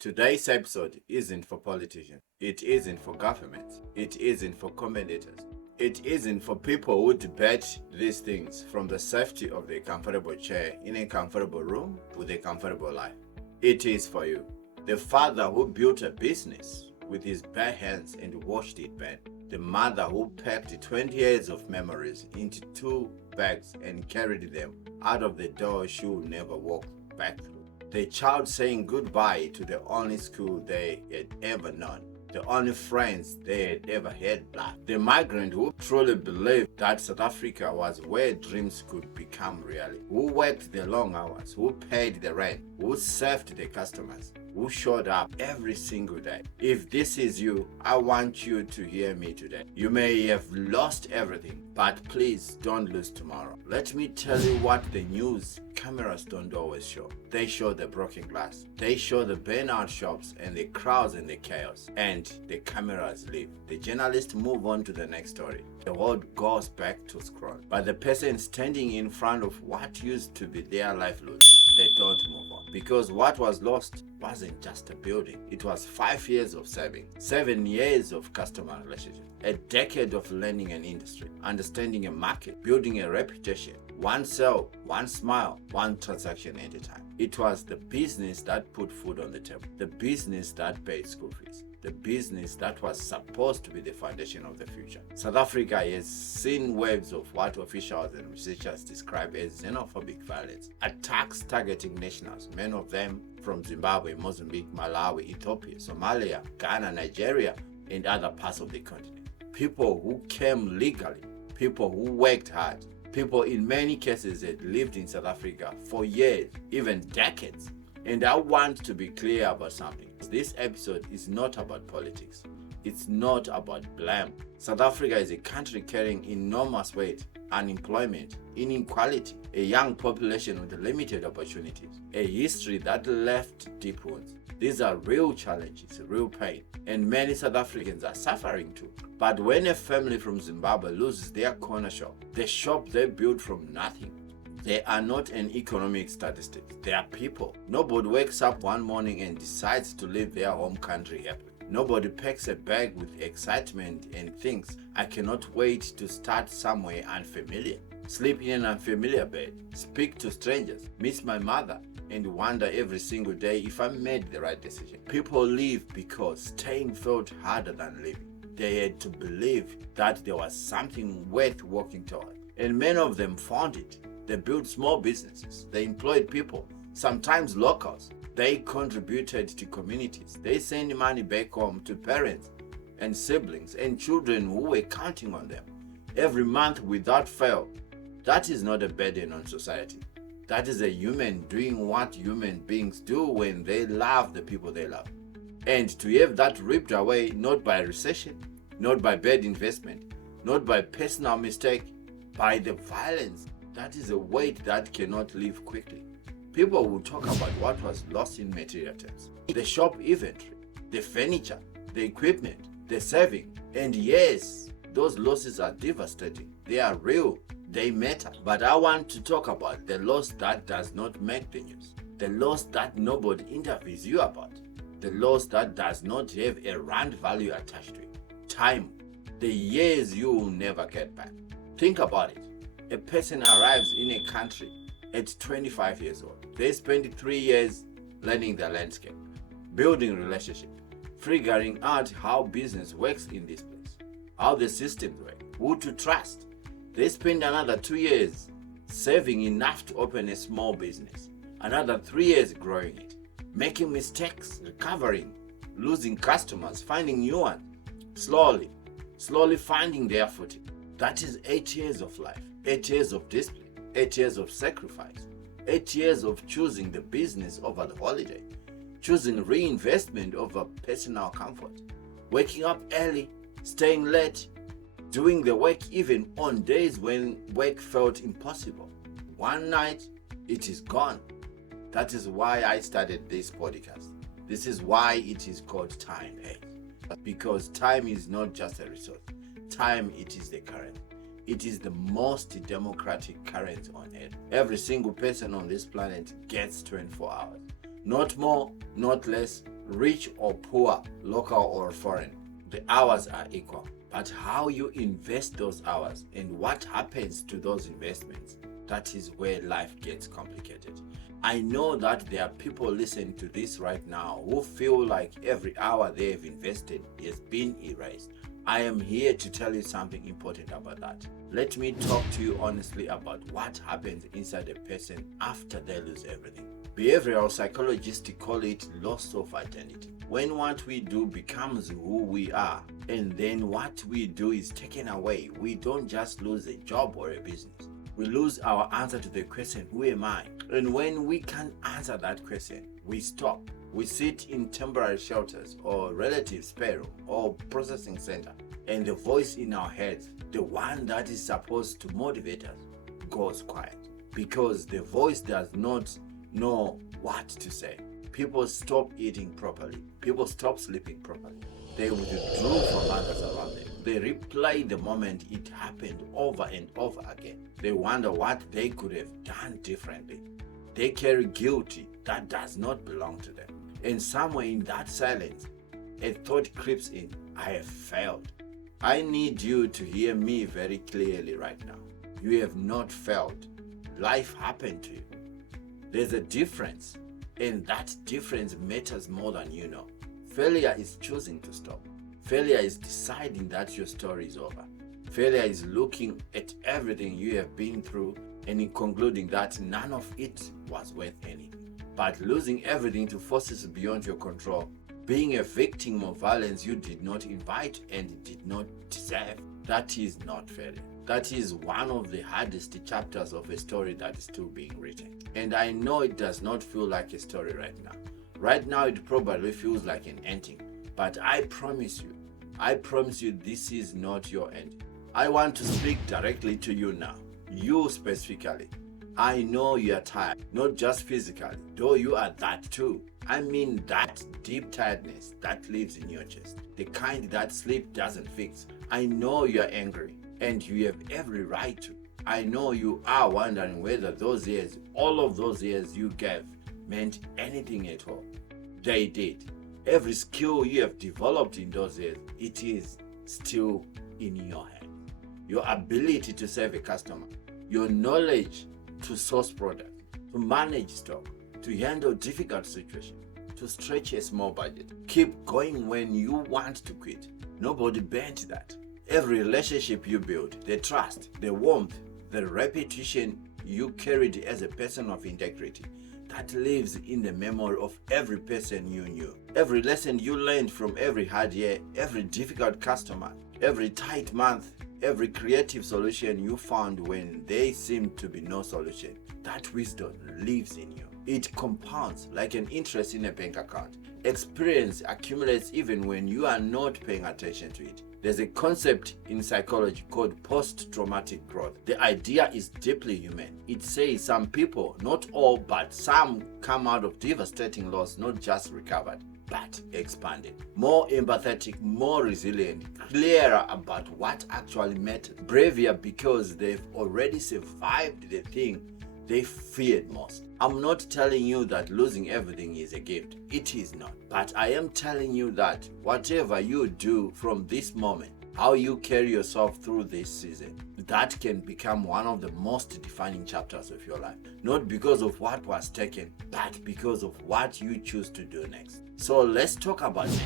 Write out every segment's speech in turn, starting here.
Today's episode isn't for politicians. It isn't for governments. It isn't for commentators. It isn't for people who debate these things from the safety of their comfortable chair in a comfortable room with a comfortable life. It is for you, the father who built a business with his bare hands and watched it burn. The mother who packed 20 years of memories into 2 bags and carried them out of the door she would never walk back through. The child saying goodbye to the only school they had ever known, the only friends they had ever had left. The migrant who truly believed that South Africa was where dreams could become reality, who worked the long hours, who paid the rent, who served the customers, who showed up every single day. If this is you, I want you to hear me today. You may have lost everything, but please don't lose tomorrow. Let me tell you what the news cameras don't always show. They show the broken glass. They show the burnout shops and the crowds and the chaos. And the cameras leave. The journalists move on to the next story. The world goes back to scroll. But the person standing in front of what used to be their livelihood, they don't move on. Because what was lost wasn't just a building. It was 5 years of saving, 7 years of customer relationship, a decade of learning an industry, understanding a market, building a reputation. One sale, one smile, one transaction at a time. It was the business that put food on the table, the business that paid school fees, the business that was supposed to be the foundation of the future. South Africa has seen waves of what officials and researchers describe as xenophobic violence, attacks targeting nationals, many of them from Zimbabwe, Mozambique, Malawi, Ethiopia, Somalia, Ghana, Nigeria, and other parts of the continent. People who came legally, people who worked hard, people in many cases had lived in South Africa for years, even decades. And I want to be clear about something. This episode is not about politics. It's not about blame. South Africa is a country carrying enormous weight, unemployment, inequality, a young population with limited opportunities, a history that left deep wounds. These are real challenges, real pain, and many South Africans are suffering too. But when a family from Zimbabwe loses their corner shop, the shop they built from nothing, they are not an economic statistic. They are people. Nobody wakes up one morning and decides to leave their home country happily. Nobody packs a bag with excitement and thinks, I cannot wait to start somewhere unfamiliar. Sleep in an unfamiliar bed, speak to strangers, miss my mother, and wonder every single day if I made the right decision. People leave because staying felt harder than living. They had to believe that there was something worth working toward. And many of them found it. They built small businesses. They employed people, sometimes locals. They contributed to communities. They sent money back home to parents and siblings and children who were counting on them every month without fail. That is not a burden on society. That is a human doing what human beings do when they love the people they love. And to have that ripped away, not by recession, not by bad investment, not by personal mistake, by the violence, that is a weight that cannot leave quickly. People will talk about what was lost in material terms. The shop inventory, the furniture, the equipment, the saving. And yes, those losses are devastating. They are real. They matter. But I want to talk about the loss that does not make the news. The loss that nobody interviews you about. The loss that does not have a rand value attached to it. Time. The years you will never get back. Think about it. A person arrives in a country at 25 years old. They spend 3 years learning the landscape, building relationship, figuring out how business works in this place, how the systems work, who to trust. They spend another 2 years saving enough to open a small business, another 3 years growing it, making mistakes, recovering, losing customers, finding new ones, slowly finding their footing. That is 8 years of life, 8 years of discipline, 8 years of sacrifice, 8 years of choosing the business over the holiday, choosing reinvestment over personal comfort, waking up early, staying late, doing the work even on days when work felt impossible. One night, it is gone. That is why I started this podcast. This is why it is called time. Because time is not just a resource. Time, it is the current. It is the most democratic current on earth. Every single person on this planet gets 24 hours. Not more, not less, rich or poor, local or foreign, the hours are equal. But how you invest those hours and what happens to those investments, that is where life gets complicated. I know that there are people listening to this right now who feel like every hour they have invested has been erased. I am here to tell you something important about that. Let me talk to you honestly about what happens inside a person after they lose everything. Behavioral psychologists call it loss of identity. When what we do becomes who we are, and then what we do is taken away, we don't just lose a job or a business. We lose our answer to the question, who am I? And when we can't answer that question, we stop. We sit in temporary shelters or relative spare room or processing center. And the voice in our heads, the one that is supposed to motivate us, goes quiet. Because the voice does not know what to say. People stop eating properly. People stop sleeping properly. They withdrew from others around them. They replay the moment it happened over and over again. They wonder what they could have done differently. They carry guilt that does not belong to them. And somewhere in that silence, a thought creeps in. I have failed. I need you to hear me very clearly right now. You have not failed. Life happened to you. There's a difference, and that difference matters more than you know. Failure is choosing to stop. Failure is deciding that your story is over. Failure is looking at everything you have been through and in concluding that none of it was worth anything. But losing everything to forces beyond your control, being a victim of violence you did not invite and did not deserve, that is not failure. That is one of the hardest chapters of a story that is still being written. And I know it does not feel like a story right now. Right now it probably feels like an ending. But I promise you this is not your end. I want to speak directly to you now. You specifically. I know you are tired, not just physically, though you are that too. I mean that deep tiredness that lives in your chest, the kind that sleep doesn't fix. I know you are angry, and you have every right to. I know you are wondering whether those years, all of those years you gave, meant anything at all. They did. Every skill you have developed in those years, it is still in your hand. Your ability to serve a customer, your knowledge to source product, to manage stock, to handle difficult situations, to stretch a small budget. Keep going when you want to quit. Nobody bent that. Every relationship you build, the trust, the warmth, the reputation you carried as a person of integrity, that lives in the memory of every person you knew. Every lesson you learned from every hard year, every difficult customer, every tight month, every creative solution you found when there seemed to be no solution, that wisdom lives in you. It compounds like an interest in a bank account. Experience accumulates even when you are not paying attention to it. There's a concept in psychology called post-traumatic growth. The idea is deeply human. It says some people, not all, but some, come out of devastating loss not just recovered, but expanded. More empathetic, more resilient, clearer about what actually matters. Braver because they've already survived the thing they feared most. I'm not telling you that losing everything is a gift. It is not. But I am telling you that whatever you do from this moment, how you carry yourself through this season, that can become one of the most defining chapters of your life. Not because of what was taken, but because of what you choose to do next. So let's talk about next,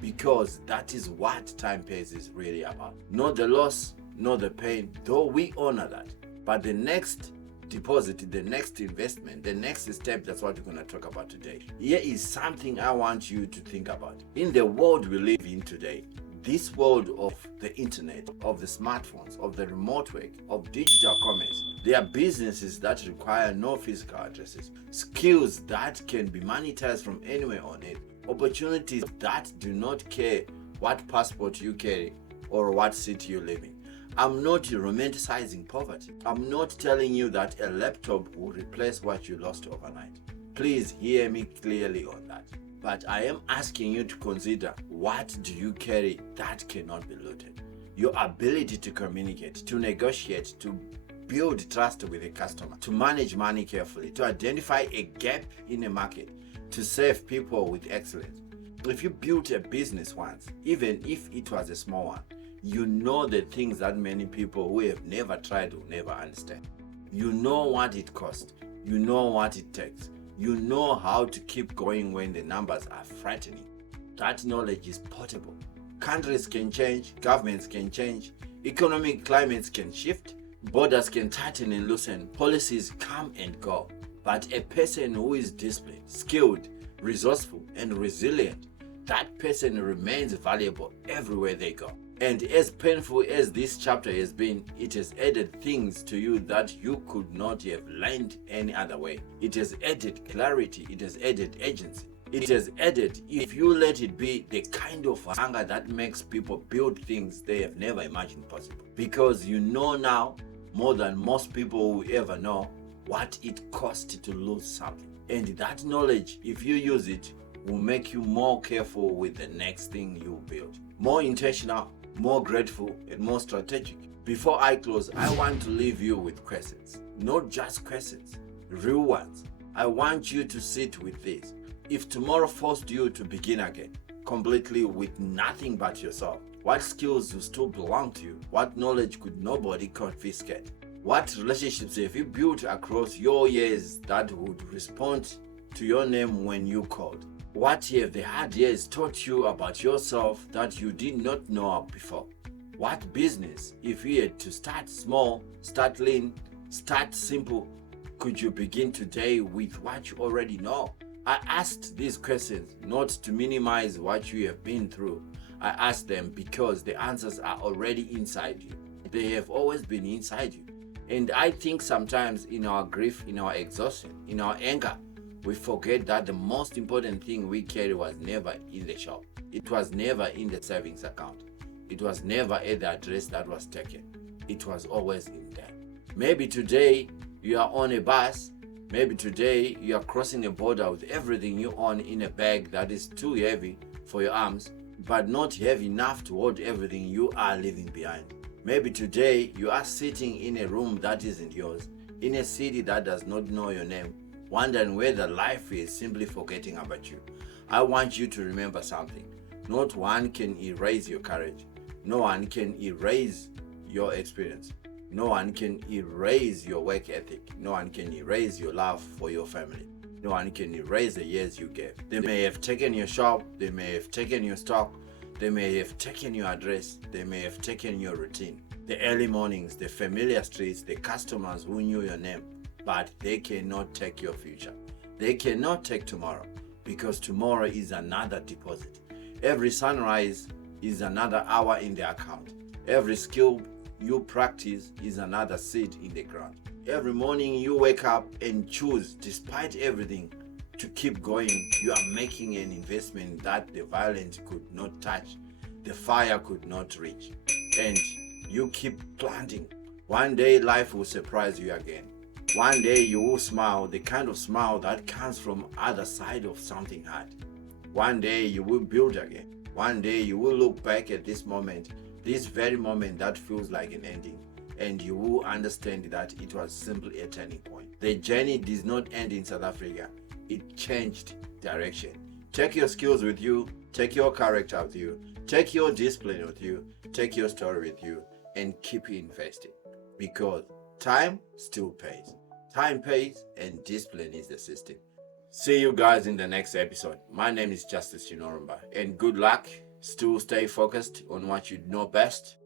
because that is what Time Pays is really about. Not the loss, not the pain, though we honor that. But the next deposit, the next investment, the next step, that's what we're going to talk about today. Here is something I want you to think about. In the world we live in today, this world of the internet, of the smartphones, of the remote work, of digital commerce, there are businesses that require no physical addresses, skills that can be monetized from anywhere on it, opportunities that do not care what passport you carry or what city you live in. I'm not romanticizing poverty. I'm not telling you that a laptop will replace what you lost overnight. Please hear me clearly on that. But I am asking you to consider, what do you carry that cannot be looted? Your ability to communicate, to negotiate, to build trust with a customer, to manage money carefully, to identify a gap in a market, to serve people with excellence. If you built a business once, even if it was a small one, you know the things that many people who have never tried will never understand. You know what it costs. You know what it takes. You know how to keep going when the numbers are frightening. That knowledge is portable. Countries can change, governments can change, economic climates can shift, borders can tighten and loosen, policies come and go. But a person who is disciplined, skilled, resourceful, and resilient, that person remains valuable everywhere they go. And as painful as this chapter has been, it has added things to you that you could not have learned any other way. It has added clarity, it has added agency. It has added, if you let it be, the kind of hunger that makes people build things they have never imagined possible. Because you know now, more than most people will ever know, what it costs to lose something. And that knowledge, if you use it, will make you more careful with the next thing you build. More intentional, more grateful, and more strategic. Before I close, I want to leave you with questions. Not just questions, real ones. I want you to sit with this. If tomorrow forced you to begin again, completely with nothing but yourself, what skills will still belong to you? What knowledge could nobody confiscate? What relationships have you built across your years that would respond to your name when you called? What have the hard years taught you about yourself that you did not know before? What business, if you had to start small, start lean, start simple, could you begin today with what you already know? I asked these questions not to minimize what you have been through. I asked them because the answers are already inside you. They have always been inside you. And I think sometimes in our grief, in our exhaustion, in our anger, we forget that the most important thing we carry was never in the shop. It was never in the savings account. It was never at the address that was taken. It was always in there. Maybe today you are on a bus. Maybe today you are crossing a border with everything you own in a bag that is too heavy for your arms, but not heavy enough to hold everything you are leaving behind. Maybe today you are sitting in a room that isn't yours, in a city that does not know your name, wondering whether life is simply forgetting about you. I want you to remember something. Not one can erase your courage. No one can erase your experience. No one can erase your work ethic. No one can erase your love for your family. No one can erase the years you gave. They may have taken your shop. They may have taken your stock. They may have taken your address. They may have taken your routine. The early mornings, the familiar streets, the customers who knew your name. But they cannot take your future. They cannot take tomorrow, because tomorrow is another deposit. Every sunrise is another hour in the account. Every skill you practice is another seed in the ground. Every morning you wake up and choose, despite everything, to keep going. You are making an investment that the violence could not touch, the fire could not reach. And you keep planting. One day life will surprise you again. One day you will smile, the kind of smile that comes from other side of something hard. One day you will build again. One day you will look back at this moment, this very moment that feels like an ending, and you will understand that it was simply a turning point. The journey did not end in South Africa. It changed direction. Take your skills with you, take your character with you, take your discipline with you, take your story with you, and keep investing. Because time still pays. Time pays, and discipline is the system. See you guys in the next episode. My name is Justice Chinorumba, and good luck. Still stay focused on what you know best.